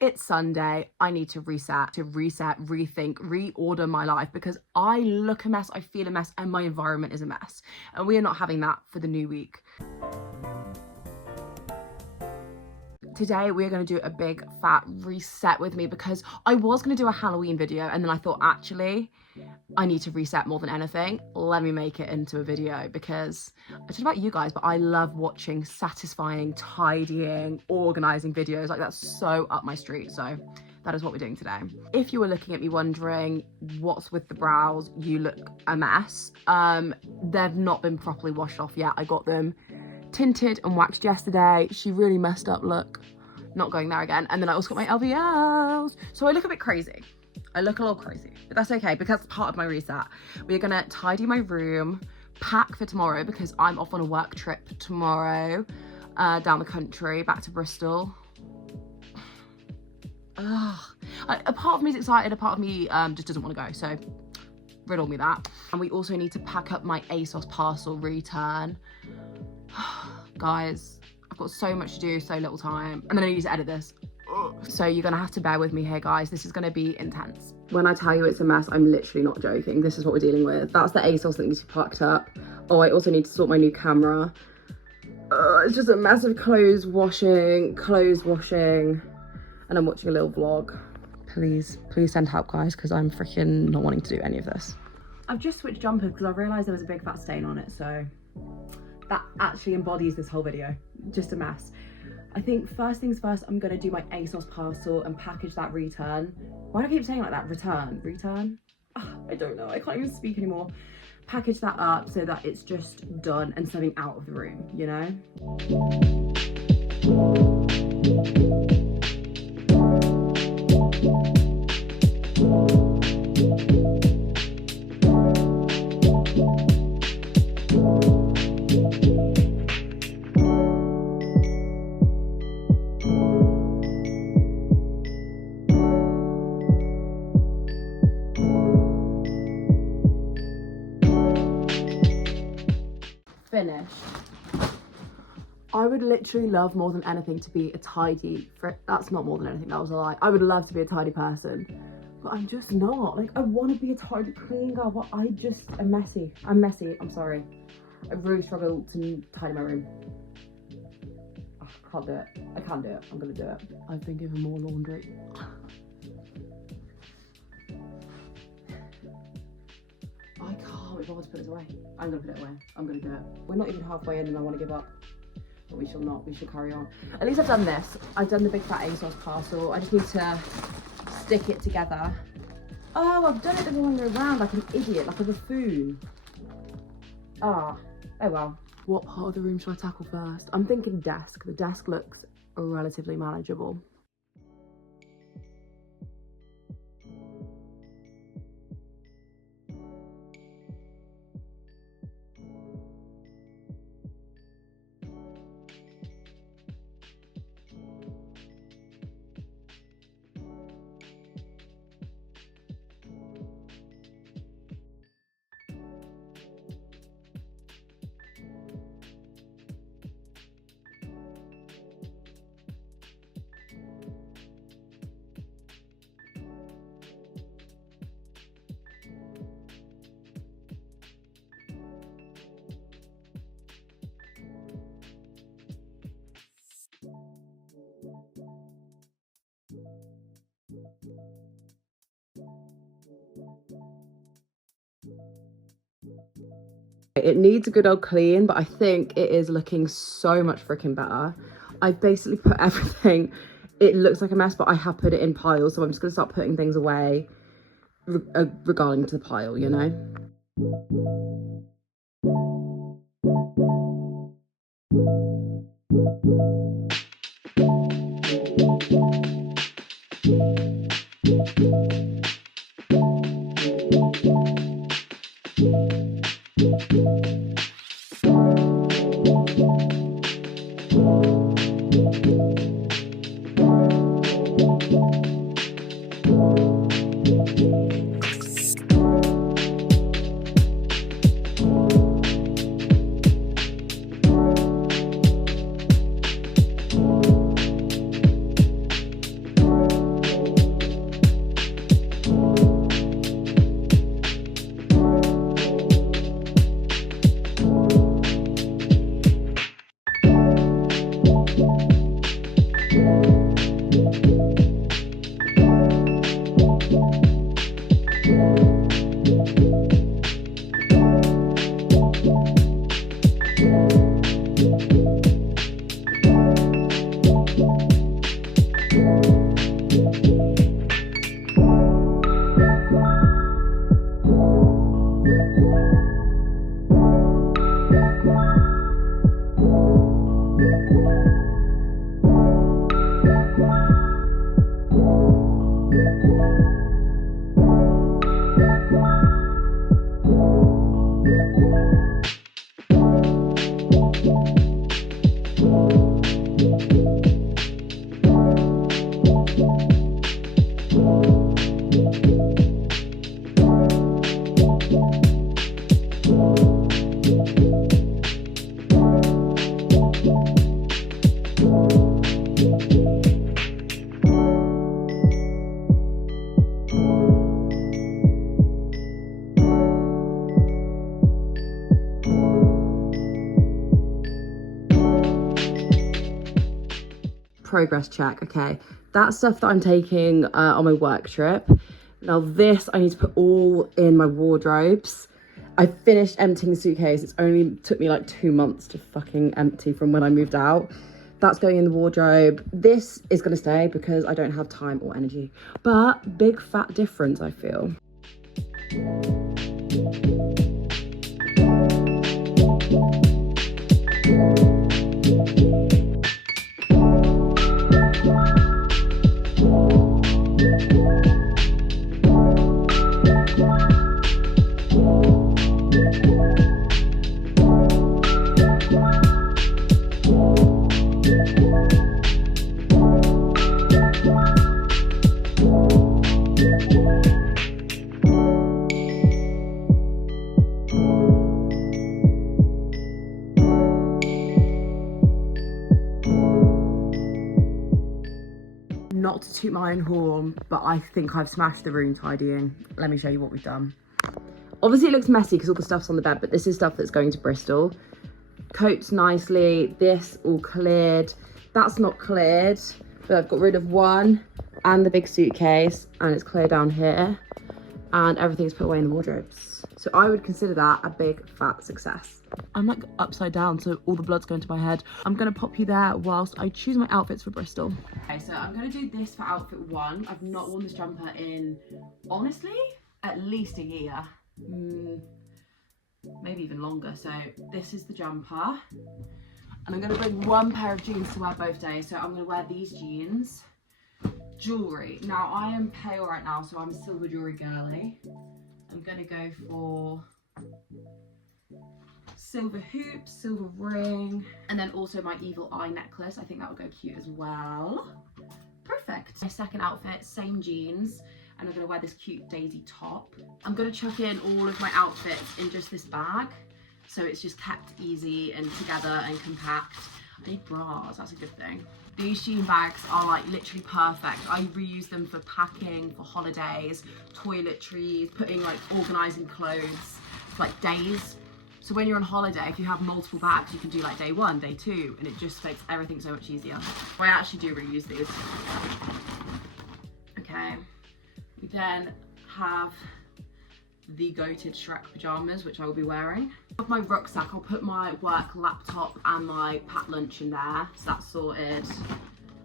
It's Sunday. I need to reset, rethink, reorder my life because I look a mess, I feel a mess, and my environment is a mess. And we are not having that for the new week. Today we're going to do a big fat reset with me because I was going to do a Halloween video and then I thought, actually, I need to reset more than anything. Let me make it into a video because I don't know about you guys, but I love watching satisfying, tidying, organising videos. Like, that's so up my street. So that is what we're doing today. If you were looking at me wondering what's with the brows, you look a mess. They've not been properly washed off yet. I got them tinted and waxed yesterday. She really messed up, look. Not going there again. And then I also got my LVLs. So I look a bit crazy. I look a little crazy, but that's okay because it's part of my reset. We're gonna tidy my room, pack for tomorrow because I'm off on a work trip tomorrow, down the country, back to Bristol. A part of me is excited, a part of me just doesn't want to go, so riddle me that. And we also need to pack up my ASOS parcel return. Guys, I've got so much to do, so little time, and then I need to edit this. So you're gonna have to bear with me here, guys. This is gonna be intense. When I tell you it's a mess, I'm literally not joking. This is what we're dealing with. That's the ASOS that needs to be packed up. Oh, I also need to sort my new camera. It's just a massive clothes washing, and I'm watching a little vlog. Please send help, guys, because I'm freaking not wanting to do any of this. I've just switched jumpers because I realised there was a big fat stain on it, so that actually embodies this whole video. Just a mess. I think first things first, I'm gonna do my ASOS parcel and package that return. Why do I keep saying like that? Return? I don't know, I can't even speak anymore. Package that up so that it's just done and something out of the room, you know? Finished. I would literally love more than anything to be a tidy, that's not more than anything, that was a lie. I would love to be a tidy person, but I'm just not. Like, I want to be a tidy, clean girl, but I just am messy. I'm sorry. I really struggle to tidy my room. I can't do it. I can't do it. I'm gonna do it. I've been given more laundry. I can't wait to put it away. I'm gonna put it away. I'm gonna do it. We're not even halfway in and I want to give up. But we shall not. We shall carry on. At least I've done this. I've done the big fat ASOS parcel. I just need to stick it together. Oh, I've done it the wrong way around, like an idiot, like a buffoon. Oh well. What part of the room should I tackle first? I'm thinking desk. The desk looks relatively manageable. It needs a good old clean, but I think it is looking so much freaking better. I've basically put everything, it looks like a mess, but I have put it in piles, so I'm just going to start putting things away regarding to the pile, you know? progress check. Okay, that's stuff that I'm taking on my work trip. Now this, I need to put all in my wardrobes. I finished emptying the suitcase. It's only took me like 2 months to fucking empty from when I moved out. That's going in the wardrobe. This is gonna stay because I don't have time or energy. But big fat difference, I feel. Not to toot my own horn, but I think I've smashed the room tidying. Let me show you what we've done. Obviously it looks messy because all the stuff's on the bed, but this is stuff that's going to Bristol. Coats nicely, this all cleared. That's not cleared, but I've got rid of one and the big suitcase, and it's clear down here, and everything's put away in the wardrobes. So I would consider that a big fat success. I'm like upside down, so all the blood's going to my head. I'm gonna pop you there whilst I choose my outfits for Bristol. Okay, so I'm gonna do this for outfit one. I've not worn this jumper in, honestly, at least a year. Maybe even longer. So this is the jumper. And I'm gonna bring one pair of jeans to wear both days. So I'm gonna wear these jeans. Jewelry. Now I am pale right now, so I'm a silver jewelry girly. I'm gonna go for silver hoops, silver ring, and then also my evil eye necklace. I think that would go cute as well. Perfect. My second outfit, same jeans, and I'm gonna wear this cute daisy top. I'm gonna chuck in all of my outfits in just this bag, so it's just kept easy and together and compact. I need bras, that's a good thing. These jean bags are like literally perfect. I reuse them for packing, for holidays, toiletries, putting like organising clothes for like days. So when you're on holiday, if you have multiple bags, you can do like day one, day two, and it just makes everything so much easier. I actually do reuse these. Okay, we then have the goated Shrek pajamas, which I will be wearing. With my rucksack, I'll put my work laptop and my packed lunch in there, so that's sorted.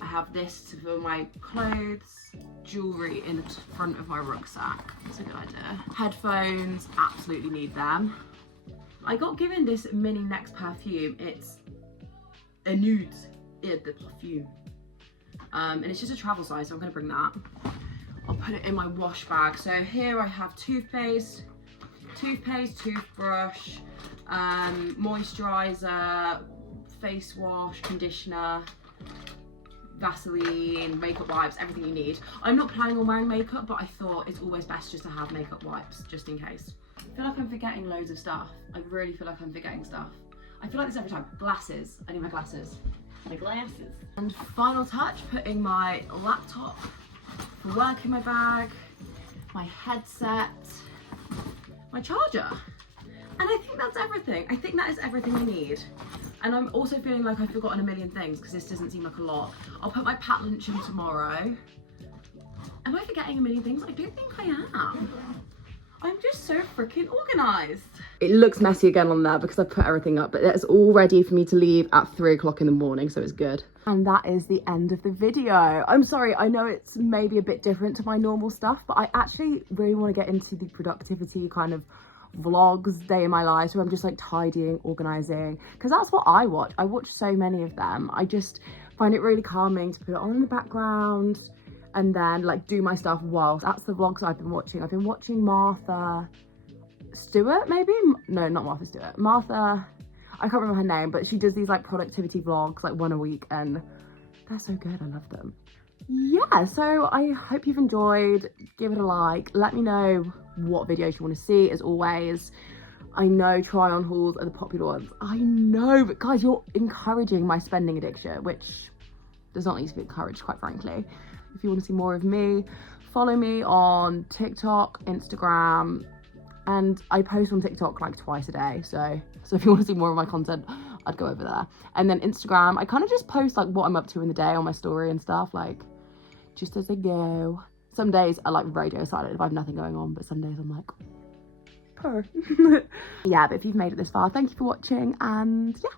I have this for my clothes, jewelry in the front of my rucksack. That's a good idea. Headphones, absolutely need them. I got given this mini next perfume. It's a nude Eau de Parfum, and it's just a travel size, so I'm gonna bring that. I'll put it in my wash bag. So here I have toothpaste, toothbrush, moisturizer, face wash, conditioner, Vaseline, makeup wipes, everything you need. I'm not planning on wearing makeup, but I thought it's always best just to have makeup wipes, just in case. I feel like I'm forgetting loads of stuff. I really feel like I'm forgetting stuff. I feel like this every time. Glasses. I need my glasses. My glasses. And final touch, putting my laptop for work in my bag, my headset, my charger. And I think that's everything. I think that is everything I need. And I'm also feeling like I've forgotten a million things because this doesn't seem like a lot. I'll put my packed lunch in tomorrow. Am I forgetting a million things? I don't think I am. I'm just so freaking organised. It looks messy again on there because I put everything up, but it's all ready for me to leave at 3 o'clock in the morning, so it's good. And that is the end of the video. I'm sorry, I know it's maybe a bit different to my normal stuff, but I actually really want to get into the productivity kind of vlogs, day in my life, where I'm just like tidying, organising, because that's what I watch. I watch so many of them. I just find it really calming to put it on in the background and then like do my stuff whilst. That's the vlogs I've been watching. I've been watching Martha Stewart, maybe? No, not Martha Stewart. Martha, I can't remember her name, but she does these like productivity vlogs, like one a week, and they're so good. I love them. Yeah, so I hope you've enjoyed. Give it a like. Let me know what videos you want to see. As always, I know try on hauls are the popular ones. I know, but guys, you're encouraging my spending addiction, which does not need to be encouraged, quite frankly. If you want to see more of me, follow me on TikTok, Instagram, and I post on TikTok like twice a day. So if you want to see more of my content I'd go over there. And then Instagram, I kind of just post like what I'm up to in the day on my story and stuff, like just as I go. Some days I like radio silent if I have nothing going on, but some days I'm like, purr. Yeah, but if you've made it this far, thank you for watching, and yeah.